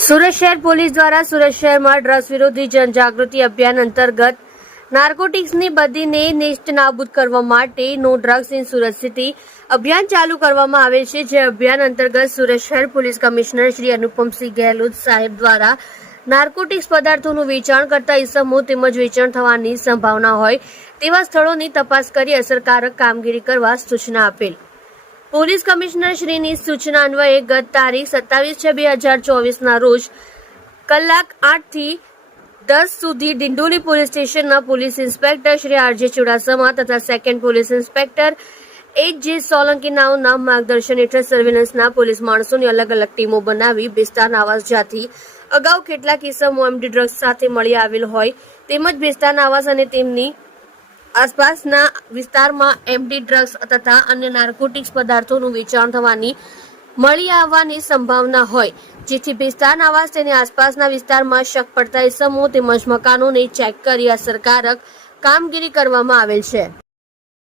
સુરત શહેર પોલીસ દ્વારા સુરત શહેરમાં ડ્રગ્સ વિરોધી જનજાગૃતિ અભિયાન અંતર્ગત નાર્કોટિક્સની બદીને નેસ્ત નાબૂદ કરવા માટે no drugs in Surat city અભિયાન ચાલુ કરવામાં આવે છે। જે અભિયાન અંતર્ગત સુરત શહેર પોલીસ કમિશનર શ્રી અનુપમસિંહ ગેહલોત સાહેબ દ્વારા નાર્કોટિક્સ પદાર્થોનું વેચાણ કરતા ઇસમો તેમજ વેચાણ થવાની સંભાવના હોય તેવા સ્થળોની તપાસ કરી અસરકારક કામગીરી કરવા સૂચના આપેલ। પોલીસ કમિશનર શ્રીની સૂચના અન્વયે ગત તારીખ 27/6/2024 રોજ કલાક 8 થી 10 સુધી ડિંડોલી પોલીસ સ્ટેશનના police inspector Shri RJ Chudasama તથા સેકન્ડ પોલીસ ઇન્સ્પેક્ટર એચ.જે. સોલંકી નાઓના માર્ગદર્શન હેઠળ સર્વેલન્સના પોલીસ માણસોની અલગ અલગ ટીમો બનાવી બેસ્તાન આવાસ જ્યાંથી અગાઉ કેટલાક કિસ્સામાં એમડી ડ્રગ્સ સાથે મળી આવેલ હોય તેમજ બેસ્તાન આવાસ અને તેમની આસપાસના વિસ્તારમાં એમડી ડ્રગ્સ તથા અન્ય નાર્કોટિક્સ પદાર્થોનું વેચાણ થવાની મળી આવવાની સંભાવના હોય જેથી બેસ્તાન આવાસ તેની આસપાસના વિસ્તારમાં શક પડતા ઇસમો તેમજ મકાનોને ચેક કરી અસરકારક કામગીરી કરવામાં આવેલ છે।